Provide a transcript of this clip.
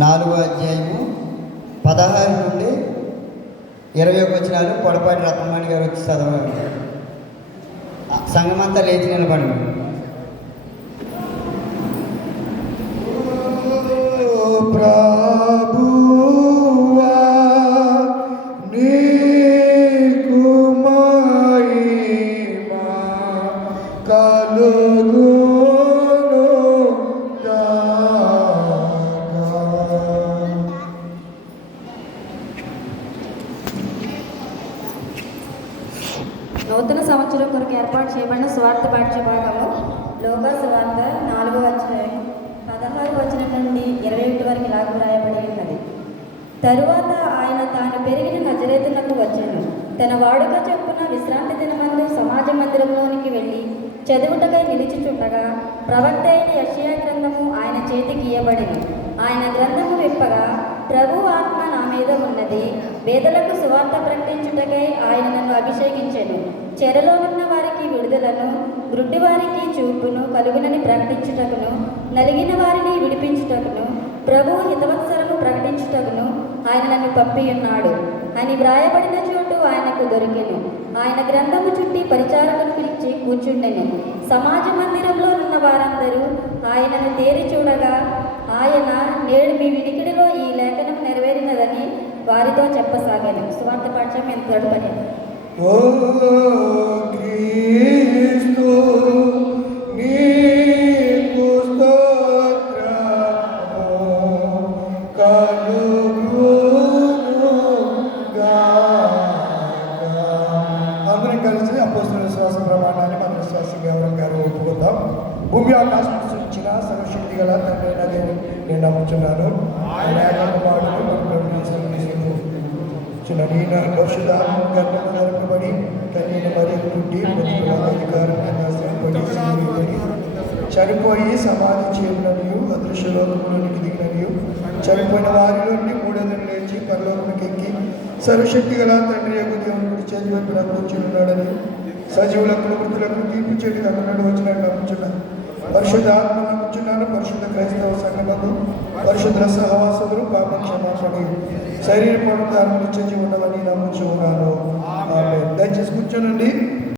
4వ అధ్యాయము 16 నుండి 21 వచనాలు పొడపాటి రత్నమణి గారు వచ్చి చదవాలి. సంఘమంతా లేచి నిలబడి. నూతన సంవత్సరం కొరకు ఏర్పాటు చేయబడిన స్వార్థ పాఠ్య భాగము లోకా సువార్త 4వ అధ్యాయం 16వ వచనం నుండి 21 వరకు ఇలాగ రాయబడి ఉన్నది. తరువాత ఆయన తాను పెరిగిన నజరేతునకు వచ్చెను. తన వాడుక చొప్పున విశ్రాంతి దినమందు సమాజ మందిరంలోనికి వెళ్ళి చదువుటకై నిలిచిచుండగా ప్రవక్త అయిన యెషయా గ్రంథము ఆయన చేతికి ఇయ్యబడింది. ఆయన గ్రంథము విప్పగా, ప్రభు ఆత్మ నా మీద ఉన్నది, పేదలకు సువార్త ప్రకటించుటకై ఆయన నన్ను అభిషేకించెను. చెరలోనున్న వారికి విడుదలను, గ్రుడ్డి వారికి చూపును కలుగునని ప్రకటించుటకును, నలిగిన వారిని విడిపించుటకును, ప్రభువు హితవత్సరము ప్రకటించుటకును ఆయన నన్ను పంపియున్నాడు అని వ్రాయబడిన చోటు ఆయనకు దొరికెను. ఆయన గ్రంథము చుట్టి పరిచారకును పిలిచి కూర్చుండెను. సమాజ మందిరంలో ఉన్న వారందరూ ఆయనను తేరి చూడగా, ఆయన నేడు మీ వినికిడిలో ఈ లేఖనం నెరవేరినదని వారితో చెప్పసాగాను. సువార్త పాఠ్యం ఎంత గడుపని. ఓ క్రీస్తు నీకు స్తోత్రము కలుగునుగాక. అందరం కలిసి అపోస్తలుల విశ్వాస ప్రమాణాన్ని మన విశ్వాస గౌరవం గారు ఒప్పుకుందాం. భూమి ఆకాశం సృష్టించిన సర్వశక్తి గల తండ్రి అయిన దేవుని నేను నమ్ముచున్నాను. పరిశుధాత్మ గర్భము నరకబడి కన్యక మరియకు పుట్టి చనిపోయి సమాధి చేయననియు అదృశ్యలోకములోనికి దిగిననియు చనిపోయిన వారి నుండి 3 దినం లేచి పరలోకమునికి ఎక్కి సర్వశక్తి గల తండ్రి యొక్క దేవుని గుడి చేతి వైపు కూర్చున్నాడని సజీవులకు మృతులకు తీర్పు చేయడానికి అక్కడ వచ్చినట్టు నమ్ముచున్నాను. పరిశుద్ధాత్మ నమ్ముచున్నాను. పరిశుద్ధ క్రైస్తవ సంఘములు పరిశుద్ధ సహవాసములు పాప క్షమాపణ శరీర పడుతారు నిత్య జీవనమని నమ్ముచున్నాను. దయచేసి కూర్చోనండి.